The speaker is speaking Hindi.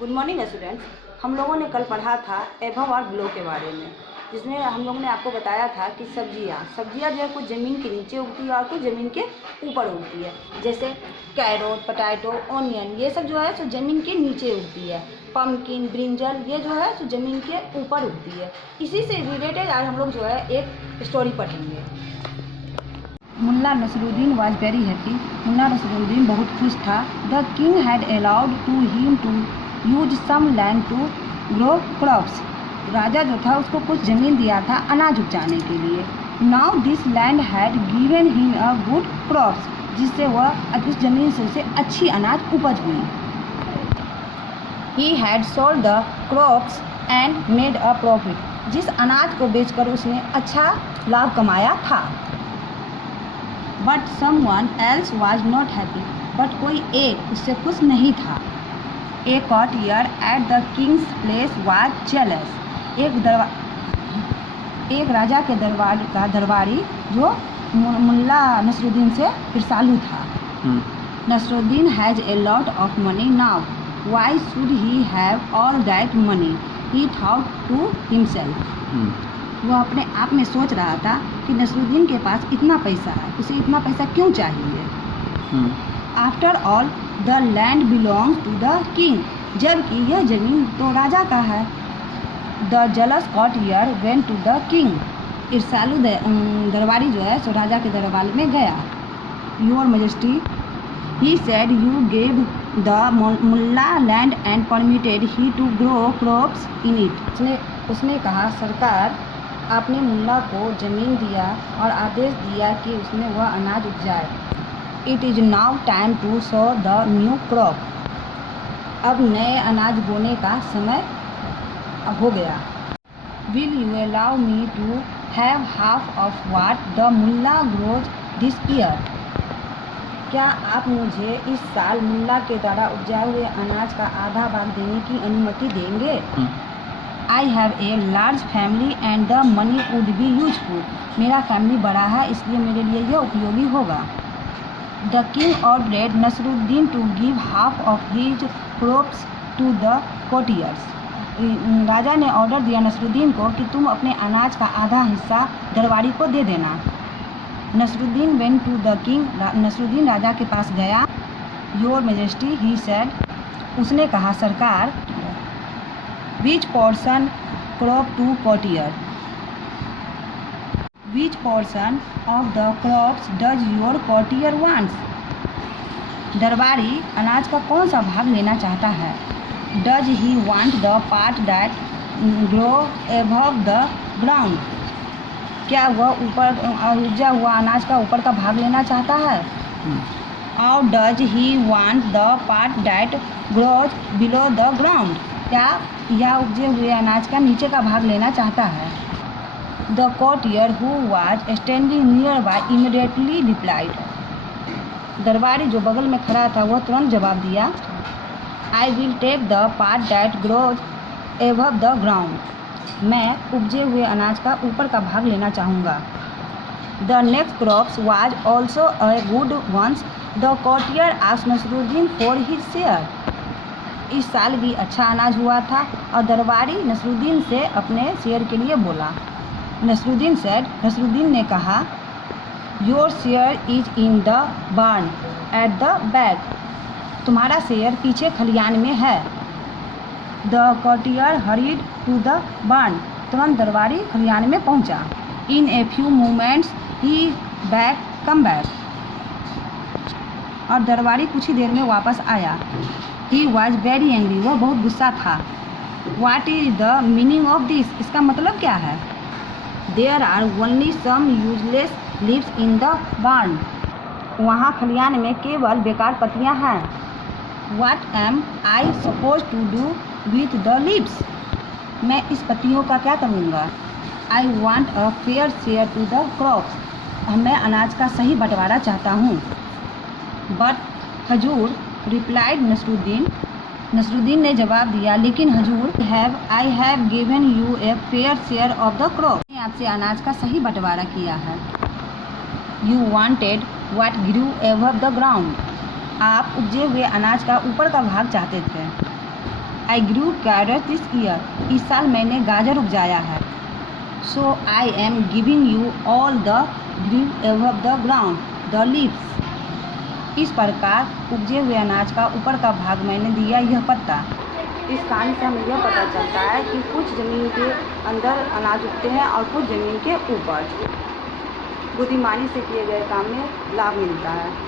Good morning students. हम लोगों ने कल पढ़ा था एबव और बिलो के बारे में, जिसमें हम लोगों ने आपको बताया था कि सब्जियां जो है कुछ ज़मीन के नीचे उगती है और कुछ ज़मीन के ऊपर उगती है। जैसे कैरोट, पोटैटो, ऑनियन, ये सब जो है सो ज़मीन के नीचे उगती है। पम्पकिन, ब्रिंजल, ये जो है सो ज़मीन के ऊपर उगती है। इसी से रिलेटेड आज हम लोग जो है एक स्टोरी पढ़ेंगे। Mulla Nasruddin was very happy. Mulla Nasruddin बहुत खुश था। The king had allowed to him to use some land to grow crops. राजा जो था उसको कुछ ज़मीन दिया था अनाज उपजाने के लिए। Now this land had given him a good crops, जिससे वह उस ज़मीन से उसे अच्छी अनाज उपज हुई। He had sold the crops and made a profit. जिस अनाज को बेचकर उसने अच्छा लाभ कमाया था। But someone else was not happy. But कोई एक उससे खुश नहीं था। A courtier at the king's place was jealous. एक राजा के दरबारी जो मुल्ला नसरुद्दीन से ईर्ष्यालु था। Nasruddin has a lot of money now, why should he have all that money, he thought to himself. वह अपने आप में सोच रहा था कि नसरुद्दीन के पास इतना पैसा है, उसे इतना पैसा क्यों चाहिए। After all the land belongs to the king, जबकि यह जमीन तो राजा का है। The jealous courtier went to the king. ईर्ष्यालु दरबारी जो है सो राजा के दरबार में गया। Your majesty, he said, you gave the Mulla land and permitted he to grow crops in it. उसने कहा, सरकार, आपने मुल्ला को ज़मीन दिया और आदेश दिया कि उसमें वह अनाज उपजाए। It is now time to sow the new crop. अब नए अनाज बोने का समय हो गया। Will you allow me to have half of what the Mulla grows this year. क्या आप मुझे इस साल मुल्ला के द्वारा उपजाए हुए अनाज का आधा भाग देने की अनुमति देंगे। I have a large family and the money would be useful. मेरा फैमिली बड़ा है, इसलिए मेरे लिए यह उपयोगी होगा। The king ordered Nasruddin to give half of his crops to the courtiers. राजा ने ऑर्डर दिया नसरुद्दीन को कि तुम अपने अनाज का आधा हिस्सा दरबारी को दे देना। Nasruddin went to the king. Nasruddin राजा के पास गया। योर मैजेस्टी, ही सेड, उसने कहा, सरकार, which portion crop to courtier, which portion of the crops does your courtier wants. दरबारी अनाज का कौन सा भाग लेना चाहता है। Does he want the part that grow above the ground. क्या वह ऊपर उपजा हुआ अनाज का ऊपर का भाग लेना चाहता है। और does he want the part that grows below the ground. क्या यह उपजे हुए अनाज का नीचे का भाग लेना चाहता है। The courtier who was standing near by immediately replied. दरबारी जो बगल में खड़ा था वह तुरंत जवाब दिया, I will take the part that grows above the ground. मैं उपजे हुए अनाज का ऊपर का भाग लेना चाहूँगा। The next crops was also a good ones. The courtier asked Nasruddin for his share. इस साल भी अच्छा अनाज हुआ था और दरबारी नसरुद्दीन से अपने शेयर के लिए बोला। नसरुद्दीन ने कहा, your share is in the barn at the back. तुम्हारा शेयर पीछे खलियान में है। The courtier hurried to the barn. तुरंत दरबारी खलियान में पहुंचा। In a few moments he came back. और दरबारी कुछ ही देर में वापस आया। He was very angry. वह बहुत गुस्सा था। What is the meaning of this. इसका मतलब क्या है। There are only some useless leaves in the barn. वहाँ खलियान में केवल बेकार पत्तियाँ हैं। What am I suppose to do with the leaves. मैं इस पत्तियों का क्या करूँगा। I want a fair share to the crops. मैं अनाज का सही बंटवारा चाहता हूँ। बट हजूर, रिप्लाइड नसरुद्दीन ने जवाब दिया, लेकिन हजूर, I have given you a fair share of the crop. मैंने आपसे अनाज का सही बंटवारा किया है। You wanted what grew above the ground. आप उपजे हुए अनाज का ऊपर का भाग चाहते थे। I grew carrot this year, इस साल मैंने गाजर उपजाया है। So I am giving you all the green above the ground the leaves, इस प्रकार उपजे हुए अनाज का ऊपर का भाग मैंने दिया यह पत्ता। इस कहानी से हमें यह पता चलता है कि कुछ ज़मीन के अंदर अनाज उगते हैं और कुछ ज़मीन के ऊपर। बुद्धिमानी से किए गए काम में लाभ मिलता है।